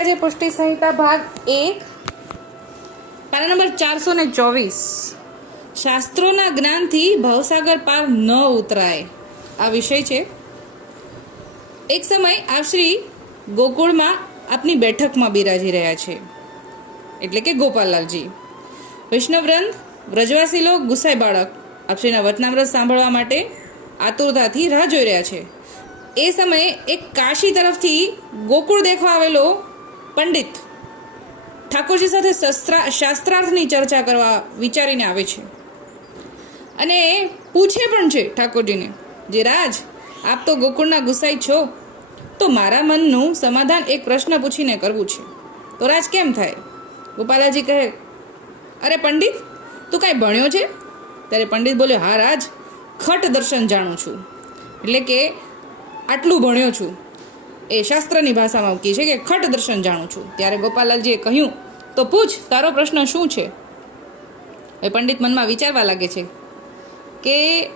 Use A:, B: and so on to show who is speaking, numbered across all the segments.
A: આજે પુષ્ટિ સંહિતા ભાગ એક. પાના નંબર ચારસો ને ચોવીસ. શાસ્ત્રોના જ્ઞાનથી ભવસાગર પાર ન ઉતરાય. આ વિષય છે. એક સમય આપ શ્રી ગોકુળમાં આપની બેઠકમાં બિરાજી રહ્યા છે. એટલે કે ગોપાલલાલજી. વ્રજવાસી લોક ગુસાઈ બાળક આપશ્રીના વતનામ્રત સાંભળવા માટે આતુરતાથી રાહ જોઈ રહ્યા છે. એ સમયે એક કાશી તરફથી ગોકુળ દેખવા આવેલો પંડિત ઠાકોરજી સાથે શસ્ત્રા, શાસ્ત્રાર્થની ચર્ચા કરવા વિચારીને આવે છે. અને પૂછે પણ છે ઠાકોરજીને, જે રાજ, આપ તો ગોકુળના ગુસાઈ છો, તો મારા મનનું સમાધાન એક પ્રશ્ન પૂછીને કરવું છે. તો રાજ કેમ થાય? ગોપાલાજી કહે, અરે પંડિત, તું કાંઈ ભણ્યો છે? ત્યારે પંડિત બોલ્યો હા, રાજ, ખટ દર્શન જાણું છું. એટલે કે, આટલું ભણ્યો છું. એ શાસ્ત્રની ભાષામાં કહે છે કે ખટ દર્શન જાણું છું. ત્યારે ગોપાલાલજીએ કહ્યું, તો પૂછ, તારો પ્રશ્ન શું છે? એ પંડિત મનમાં વિચારવા લાગે છે કે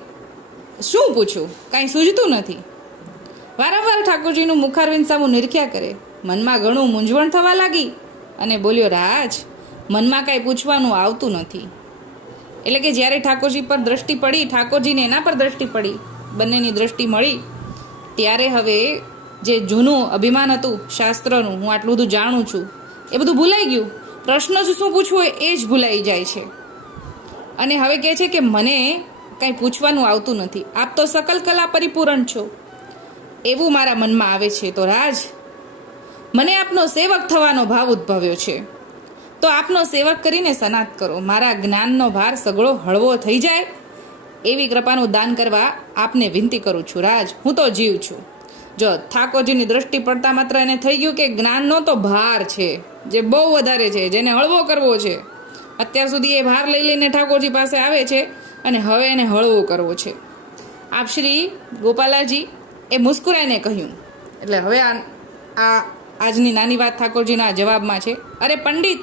A: શું પૂછું? કાંઈ સૂઝતું નથી. વારંવાર ઠાકોરજીનું મુખારવિંદ સામું નિરખ્યા કરે. મનમાં ઘણું મૂંઝવણ થવા લાગી અને બોલ્યો, રાજ, મનમાં કાંઈ પૂછવાનું આવતું નથી. એટલે કે જ્યારે ઠાકોરજી પર દ્રષ્ટિ પડી, ઠાકોરજીને એના પર દ્રષ્ટિ પડી, બંનેની દ્રષ્ટિ મળી, ત્યારે હવે જે જૂનું અભિમાન હતું, શાસ્ત્રનું, હું આટલું બધું જાણું છું, એ બધું ભૂલાઈ ગયું. પ્રશ્ન જ શું હોય એ જ ભૂલાઈ જાય છે. અને હવે કહે છે કે મને કાંઈ પૂછવાનું આવતું નથી. આપ તો સકલ કલા પરિપૂર્ણ છો. એવું મારા મનમાં આવે છે. તો રાજ, મને આપનો સેવક થવાનો ભાવ ઉદ્ભવ્યો છે. તો આપનો સેવક કરીને સનાત કરો. મારા જ્ઞાનનો ભાર સગળો હળવો થઈ જાય. એવી કૃપાનું દાન કરવા આપને વિનંતી કરું છું. રાજ, હું તો જીવ છું. જો, ઠાકોરજીની દ્રષ્ટિ પડતા માત્ર એને થઈ ગયું કે જ્ઞાનનો તો ભાર છે, જે બહુ વધારે છે, જેને હળવો કરવો છે. અત્યાર સુધી એ ભાર લઈ લઈને ઠાકોરજી પાસે આવે છે અને હવે એને હળવો કરવો છે. આપ શ્રી ગોપાલાજી, એ મુસ્કુરાઈને કહ્યું. એટલે હવે આ આજની નાની વાત ઠાકોરજીના જવાબમાં છે. અરે પંડિત,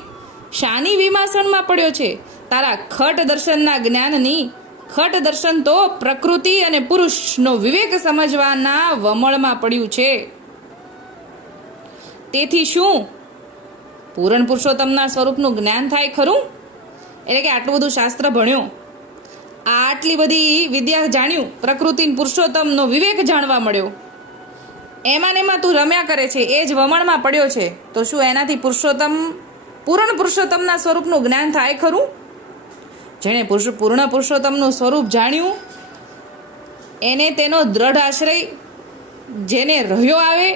A: શાની વિમાસણમાં પડ્યો છે. તારા ખટ દર્શનના જ્ઞાનની ખટ દર્શન તો પ્રકૃતિ અને પુરુષનો વિવેક સમજવાના વમળમાં પડ્યું છે. તેથી શું? પૂરણ પુરુષોત્તમના સ્વરૂપનું જ્ઞાન થાય ખરું? એટલે કે આટલું બધું શાસ્ત્ર ભણ્યો. આટલી બધી વિદ્યા જાણ્યું પ્રકૃતિ પુરુષોત્તમનો વિવેક જાણવા મળ્યો. એમાં ને એમાં તું રમ્યા કરે છે, એ જ વમણમાં પડ્યો છે. તો શું એનાથી પુરુષોત્તમ, પૂરણ પુરુષોત્તમના સ્વરૂપનું જ્ઞાન થાય ખરું? જેણે પુરુષ, પૂર્ણ પુરુષોત્તમનું સ્વરૂપ જાણ્યું, એને તેનો દ્રઢ આશ્રય જેને રહ્યો આવે,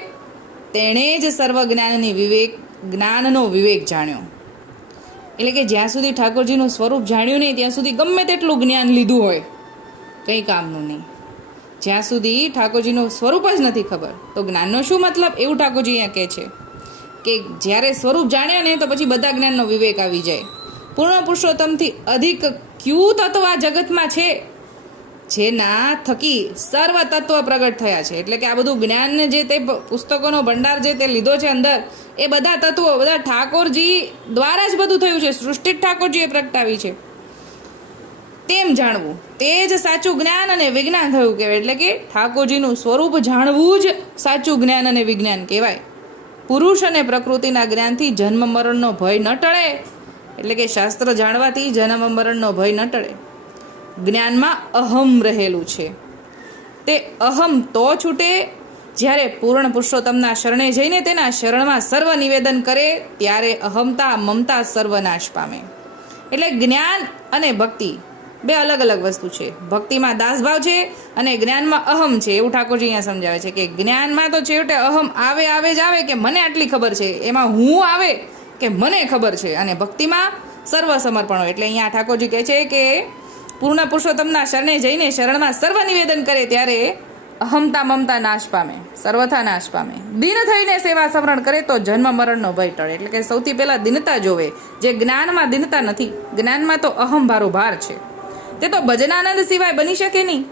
A: તેણે જ સર્વ જ્ઞાનની વિવેક, જ્ઞાનનો વિવેક જાણ્યો. એટલે કે જ્યાં સુધી ઠાકોરજીનું સ્વરૂપ જાણ્યું નહીં, ત્યાં સુધી ગમે તેટલું જ્ઞાન લીધું હોય, કંઈ કામનું નહીં. જ્યાં સુધી ઠાકોરજીનું સ્વરૂપ જ નથી ખબર, તો જ્ઞાનનો શું મતલબ? એવું ઠાકોરજી અહીંયા કહે છે કે જ્યારે સ્વરૂપ જાણ્યા ને, તો પછી બધા જ્ઞાનનો વિવેક આવી જાય. પૂર્ણ પુરુષોત્તમથી અધિક ક્યુ તત્વ આ જગતમાં છે? જેના થકી સર્વ તત્વ પ્રગટ થયા છે. એટલે કે આ બધું જ્ઞાન જે તે પુસ્તકોનો ભંડાર જે તે લીધો છે અંદર, એ બધા તત્વો, બધા ઠાકોરજી દ્વારા જ બધું થયું છે. સૃષ્ટિ ઠાકોરજીએ પ્રગટાવી છે. તેમ જાણવું. તે જ સાચું જ્ઞાન અને વિજ્ઞાન થયું કહેવાય. એટલે કે ઠાકોરજીનું સ્વરૂપ જાણવું જ સાચું જ્ઞાન અને વિજ્ઞાન કહેવાય. પુરુષ અને પ્રકૃતિના જ્ઞાનથી જન્મ મરણનો ભય ન ટળે. એટલે કે શાસ્ત્ર જાણવાથી જન્મ મરણનો ભય ન ટળે. જ્ઞાનમાં અહમ રહેલું છે. તે અહમ તો છૂટે, જ્યારે પૂર્ણ પુરુષોત્તમના શરણે જઈને તેના શરણમાં સર્વ નિવેદન કરે, ત્યારે અહમતા મમતા સર્વનાશ પામે. એટલે જ્ઞાન અને ભક્તિ બે અલગ અલગ વસ્તુ છે. ભક્તિમાં દાસભાવ છે અને જ્ઞાનમાં અહમ છે. એવું ઠાકોરજી અહીંયા સમજાવે છે કે જ્ઞાનમાં તો છેવટે અહમ આવે આવે જ આવે કે મને આટલી ખબર છે? એમાં હું આવે? કે મને ખબર છે અને ભક્તિમાં સર્વ સમર્પણ એટલે અહીંયા ઠાકોરજી કહે છે કે પૂર્ણ પુરુષોત્તમના શરણે જઈને શરણમાં સર્વ નિવેદન કરે ત્યારે અહમતા મમતા નાશ પામે, સર્વથા નાશ પામે. દિન થઈને સેવા સમરણ કરે તો જન્મ મરણનો ભય ટળે. એટલે કે સૌથી પહેલાં દિનતા જોવે. જે જ્ઞાનમાં દિનતા નથી, જ્ઞાનમાં તો અહમ ભારો ભાર છે. તે તો ભજનાનંદ સિવાય બની શકે નહીં.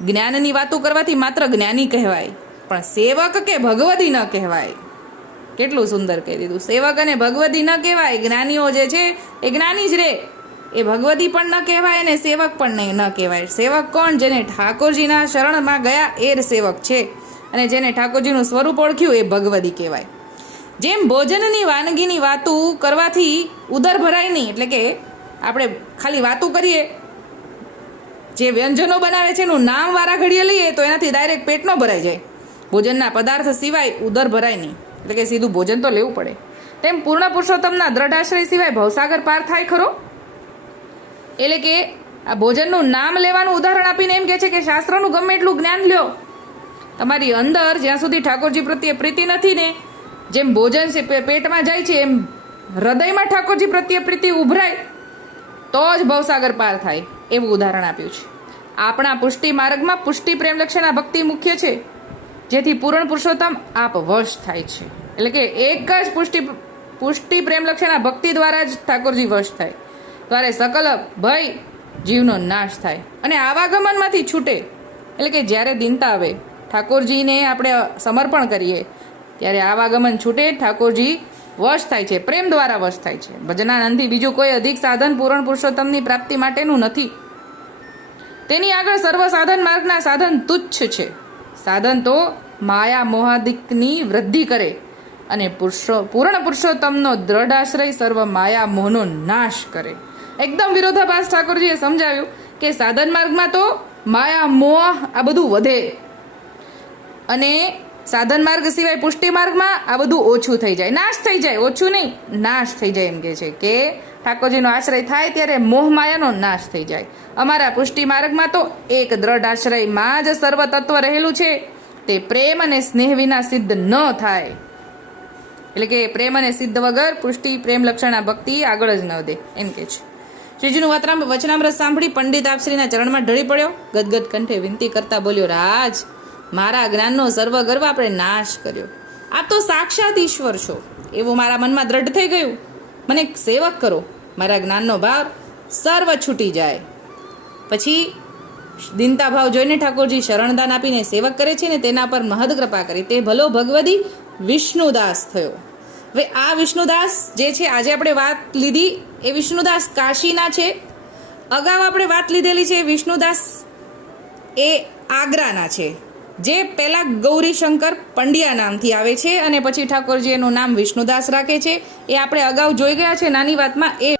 A: જ્ઞાનની વાતો કરવાથી માત્ર જ્ઞાની કહેવાય. પણ સેવક કે ભગવતી ન કહેવાય. કેટલું સુંદર કહી દીધું. સેવક અને ભગવતી ન કહેવાય, જ્ઞાનીઓ જે છે એ જ્ઞાની જ રે. એ ભગવતી પણ ન કહેવાય અને સેવક પણ નહીં, ન કહેવાય. સેવક કોણ? જેને ઠાકોરજીના શરણમાં ગયા એ સેવક છે. અને જેને ઠાકોરજીનું સ્વરૂપ ઓળખ્યું એ ભગવતી કહેવાય. જેમ ભોજનની વાનગીની વાતું કરવાથી ઉદર ભરાય નહીં, એટલે કે આપણે ખાલી વાતું કરીએ. જે વ્યંજનો બનાવે છે એનું નામ વારા ઘડીએ લઈએ તો એનાથી ડાયરેક્ટ પેટનો ભરાઈ જાય. ભોજનના પદાર્થ સિવાય ઉદર ભરાય નહીં. એટલે કે સીધું ભોજન તો લેવું પડે. તેમ પૂર્ણ પુરુષોત્તમના દ્રઢાશ્રય સિવાય ભવસાગર પાર થાય ખરો? એટલે કે આ ભોજનનું નામ લેવાનું ઉદાહરણ આપીને એમ કહે છે કે શાસ્ત્રનું ગમે એટલું જ્ઞાન લ્યો. તમારી અંદર જ્યાં સુધી ઠાકોરજી પ્રત્યે પ્રીતિ નથી ને, જેમ ભોજન છે પેટમાં જાય છે, એમ હૃદયમાં ઠાકોરજી પ્રત્યે પ્રીતિ ઉભરાય, તો જ ભવસાગર પાર થાય એવું ઉદાહરણ આપ્યું છે. આપણા પુષ્ટિ માર્ગમાં પુષ્ટિ પ્રેમલક્ષણા ભક્તિ મુખ્ય છે. જેથી પૂરણ પુરુષોત્તમ આપ વશ થાય છે. એટલે કે એક જ પુષ્ટિ પુષ્ટિ પ્રેમલક્ષણા ભક્તિ દ્વારા જ ઠાકોરજી વશ થાય. ત્યારે સકલ ભય જીવનો નાશ થાય. અને આવાગમનમાંથી છૂટે. એટલે કે જ્યારે દિનતા આવે, ઠાકોરજીને આપણે સમર્પણ કરીએ, ત્યારે આવાગમન છૂટે, ઠાકોરજી વશ થાય છે, પ્રેમ દ્વારા વશ થાય છે. ભજનાનંદથી બીજું કોઈ અધિક સાધન પૂરણ પુરુષોત્તમની પ્રાપ્તિ માટેનું નથી. તેની આગળ સર્વ સાધન માર્ગના સાધન તુચ્છ છે. સાધન તો માયા મોહાદિકની વૃદ્ધિ કરે અને પુરુષો પૂર્ણ પુરુષોત્તમનો દ્રઢ આશ્રય સર્વ માયા મોહનો નાશ કરે. એકદમ વિરોધાભાસ ઠાકોરજીએ સમજાવ્યું કે સાધન માર્ગમાં તો માયા મોહ આ બધું વધે. અને સાધન માર્ગ સિવાય પુષ્ટિ માર્ગમાં આ બધું ઓછું થઈ જાય. નાશ થઈ જાય, ઓછું નહીં, નાશ થઈ જાય એમ કે છે કે ઠાકોરજીનો આશ્રય થાય ત્યારે મોહમાયાનો નાશ થઈ જાય. અમારા પુષ્ટિ માર્ગમાં તો એક દ્રઢ આશ્રયમાં જ સર્વ તત્વ રહેલું છે. તે પ્રેમ અને સ્નેહ વિના સિદ્ધ ન થાય. એટલે કે પ્રેમ અને સિદ્ધ વગર પુષ્ટિ, પ્રેમ, લક્ષણા ભક્તિ આગળ જ ન વધે. એમ કે છે. શ્રીજીનું વતરામ વચનામૃત સાંભળી પંડિત આપશ્રીના ચરણમાં ઢળી પડ્યો. ગદગદ કંઠે વિનંતી કરતા બોલ્યો, રાજ, મારા જ્ઞાનનો સર્વ ગર્વ આપણે નાશ કર્યો. આપ તો સાક્ષાત ઈશ્વર છો. એવું મારા મનમાં દ્રઢ થઈ ગયું. મને એક સેવક કરો. મારા જ્ઞાનનો ભાવ સર્વ છૂટી જાય. પછી દિનતા ભાવ જોઈને ઠાકોરજી શરણદાન આપીને સેવક કરે છે ને તેના પર મહદ કૃપા કરી. તે ભલો ભગવદી વિષ્ણુદાસ થયો. હવે આ વિષ્ણુદાસ જે છે, આજે આપણે વાત લીધી, એ વિષ્ણુદાસ કાશીના છે. અગાઉ આપણે વાત લીધેલી છે, વિષ્ણુદાસ એ આગ્રાના છે. જે પહેલાં ગૌરીશંકર પંડ્યા નામથી આવે છે અને પછી ઠાકોરજી એનું નામ વિષ્ણુદાસ રાખે છે. એ આપણે અગાઉ જોઈ ગયા છે. નાની વાતમાં એ